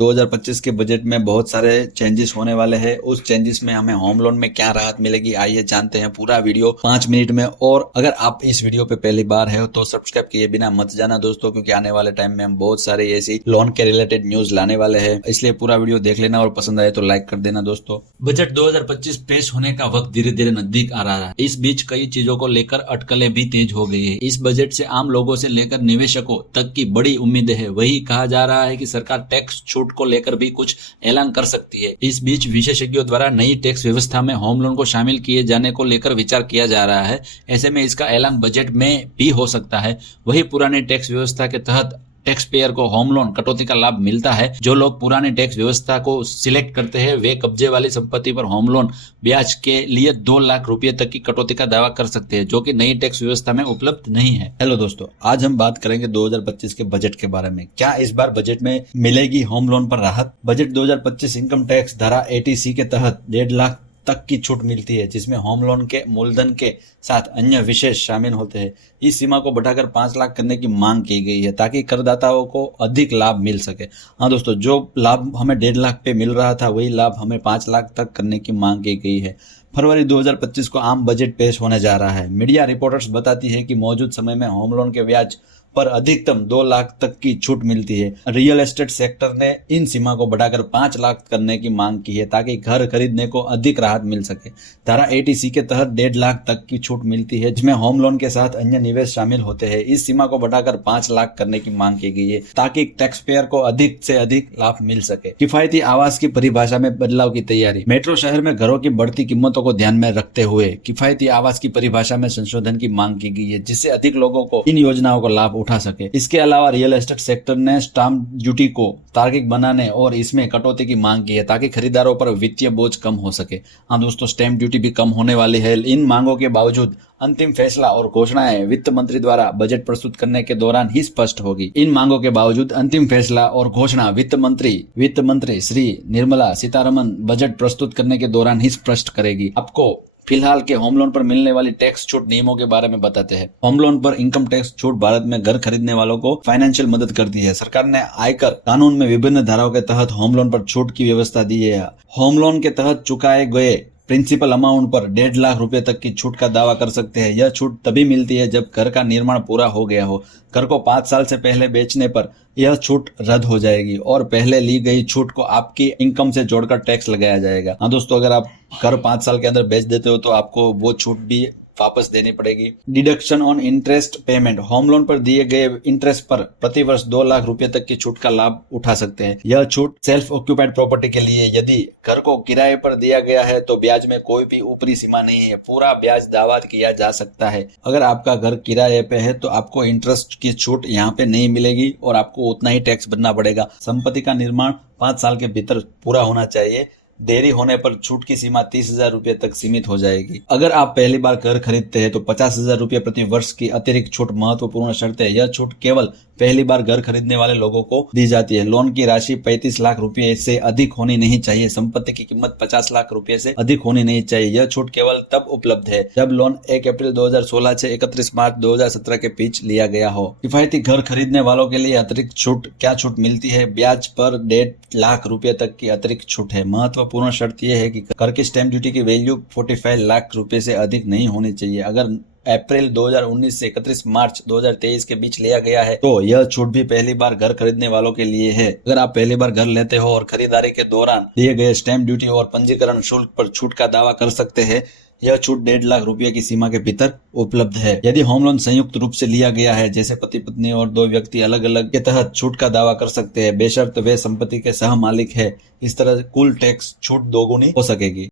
2025 के बजट में बहुत सारे चेंजेस होने वाले हैं। उस चेंजेस में हमें होम लोन में क्या राहत मिलेगी, आइए जानते हैं पूरा वीडियो 5 मिनट में। और अगर आप इस वीडियो पे पहली बार है तो सब्सक्राइब किए बिना मत जाना दोस्तों, क्योंकि आने वाले टाइम में हम बहुत सारे ऐसी लोन के रिलेटेड न्यूज लाने वाले हैं, इसलिए पूरा वीडियो देख लेना और पसंद आए तो लाइक कर देना दोस्तों। बजट 2025 पेश होने का वक्त धीरे धीरे नजदीक आ रहा है। इस बीच कई चीजों को लेकर अटकलें भी तेज हो गई है। इस बजट से आम लोगों से लेकर निवेशकों तक की बड़ी उम्मीदें है। वही कहा जा रहा है कि सरकार टैक्स छूट को लेकर भी कुछ ऐलान कर सकती है। इस बीच विशेषज्ञों द्वारा नई टैक्स व्यवस्था में होम लोन को शामिल किए जाने को लेकर विचार किया जा रहा है। ऐसे में इसका ऐलान बजट में भी हो सकता है। वही पुरानी टैक्स व्यवस्था के तहत टैक्स पेयर को होम लोन कटौती का लाभ मिलता है। जो लोग पुरानी टैक्स व्यवस्था को सिलेक्ट करते हैं वे कब्जे वाली संपत्ति पर होम लोन ब्याज के लिए 2 लाख रुपए तक की कटौती का दावा कर सकते हैं, जो कि नई टैक्स व्यवस्था में उपलब्ध नहीं है। हेलो दोस्तों, आज हम बात करेंगे 2025 के बजट के बारे में। क्या इस बार बजट में मिलेगी होम लोन पर राहत? बजट 2025 इनकम टैक्स धारा 80C के तहत 1.5 लाख तक की छूट मिलती है, जिसमें होम लोन के मूलधन के साथ अन्य विशेष शामिल होते हैं। इस सीमा को बढ़ाकर 5 लाख करने की मांग की गई है ताकि करदाताओं को अधिक लाभ मिल सके। हाँ दोस्तों, जो लाभ हमें 1.5 लाख पे मिल रहा था वही लाभ हमें 5 लाख तक करने की मांग की गई है। फरवरी 2025 को आम बजट पेश होने जा रहा है। मीडिया रिपोर्टर्स बताती है कि मौजूद समय में होम लोन के ब्याज पर अधिकतम 2 लाख तक की छूट मिलती है। रियल एस्टेट सेक्टर ने इन सीमा को बढ़ाकर 5 लाख करने की मांग की है ताकि घर खरीदने को अधिक राहत मिल सके। धारा 80C के तहत 1.5 लाख तक की छूट मिलती है, जिसमें होम लोन के साथ अन्य निवेश शामिल होते हैं। इस सीमा को बढ़ाकर 5 लाख करने की मांग की गई है ताकि टैक्स पेयर को अधिक से अधिक लाभ मिल सके। किफायती आवास की परिभाषा में बदलाव की तैयारी। मेट्रो शहर में घरों की बढ़ती कीमतों को ध्यान में रखते हुए किफायती आवास की परिभाषा में संशोधन की मांग की गई है, जिससे अधिक लोगों को इन योजनाओं का लाभ उठा सके। इसके अलावा रियल एस्टेट सेक्टर ने स्टाम्प ड्यूटी को तार्किक बनाने और इसमें कटौती की मांग की है ताकि खरीदारों पर वित्तीय बोझ कम हो सके। हाँ दोस्तों, स्टैम्प ड्यूटी भी कम होने वाली है। इन मांगों के बावजूद अंतिम फैसला और घोषणाएं वित्त मंत्री द्वारा बजट प्रस्तुत करने के दौरान ही स्पष्ट होगी। इन मांगों के बावजूद अंतिम फैसला और घोषणा वित्त मंत्री श्री निर्मला सीतारमन बजट प्रस्तुत करने के दौरान ही स्पष्ट करेगी। आपको फिलहाल के होम लोन पर मिलने वाली टैक्स छूट नियमों के बारे में बताते हैं। होम लोन पर इनकम टैक्स छूट भारत में घर खरीदने वालों को फाइनेंशियल मदद करती है। सरकार ने आयकर कानून में विभिन्न धाराओं के तहत होम लोन पर छूट की व्यवस्था दी है। होम लोन के तहत चुकाए गए प्रिंसिपल अमाउंट पर 1.5 लाख रुपए तक की छूट का दावा कर सकते हैं। यह छूट तभी मिलती है जब घर का निर्माण पूरा हो गया हो। घर को 5 साल से पहले बेचने पर यह छूट रद्द हो जाएगी और पहले ली गई छूट को आपकी इनकम से जोड़कर टैक्स लगाया जाएगा। हाँ दोस्तों, अगर आप घर 5 साल के अंदर बेच देते हो तो आपको वो छूट भी वापस देनी पड़ेगी। Deduction on interest payment. Home loan पर दिए गए इंटरेस्ट पर प्रतिवर्ष 2 लाख रुपए तक की छूट का लाभ उठा सकते हैं। यह छूट सेल्फ ऑक्यूपाइड प्रॉपर्टी के लिए। यदि घर को किराए पर दिया गया है तो ब्याज में कोई भी ऊपरी सीमा नहीं है, पूरा ब्याज दावा किया जा सकता है। अगर आपका घर किराए पे है तो आपको इंटरेस्ट की छूट यहाँ पे नहीं मिलेगी और आपको उतना ही टैक्स भरना पड़ेगा। संपत्ति का निर्माण 5 साल के भीतर पूरा होना चाहिए। देरी होने पर छूट की सीमा 30,000 रुपए तक सीमित हो जाएगी। अगर आप पहली बार घर खरीदते हैं तो 50,000 रुपए प्रति वर्ष की अतिरिक्त छूट महत्वपूर्ण शर्त है। यह छूट केवल पहली बार घर खरीदने वाले लोगों को दी जाती है। लोन की राशि 35 लाख रुपए से अधिक होनी नहीं चाहिए। संपत्ति की कीमत 50 लाख रुपए से अधिक होनी नहीं चाहिए। यह छूट केवल तब उपलब्ध है जब लोन 1 अप्रैल 2016 से 31 मार्च 2017 के बीच लिया गया हो। किफायती घर खरीदने वालों के लिए अतिरिक्त छूट क्या छूट मिलती है? ब्याज पर 1.5 लाख रुपए तक की अतिरिक्त छूट है। महत्वपूर्ण शर्त यह है कि कर की स्टैम्प ड्यूटी की वैल्यू 45 लाख रुपए से अधिक नहीं होनी चाहिए। अगर अप्रैल 2019 से 31 मार्च 2023 के बीच लिया गया है तो यह छूट भी पहली बार घर खरीदने वालों के लिए है। अगर आप पहली बार घर लेते हो और खरीदारी के दौरान दिए गए स्टैम्प ड्यूटी और पंजीकरण शुल्क पर छूट का दावा कर सकते हैं। यह छूट 1.5 लाख रुपए की सीमा के भीतर उपलब्ध है। यदि होम लोन संयुक्त रूप से लिया गया है, जैसे पति पत्नी और 2 व्यक्ति अलग अलग के तहत छूट का दावा कर सकते हैं, बेशर्त वे संपत्ति के सह मालिक है। इस तरह कुल टैक्स छूट दोगुनी हो सकेगी।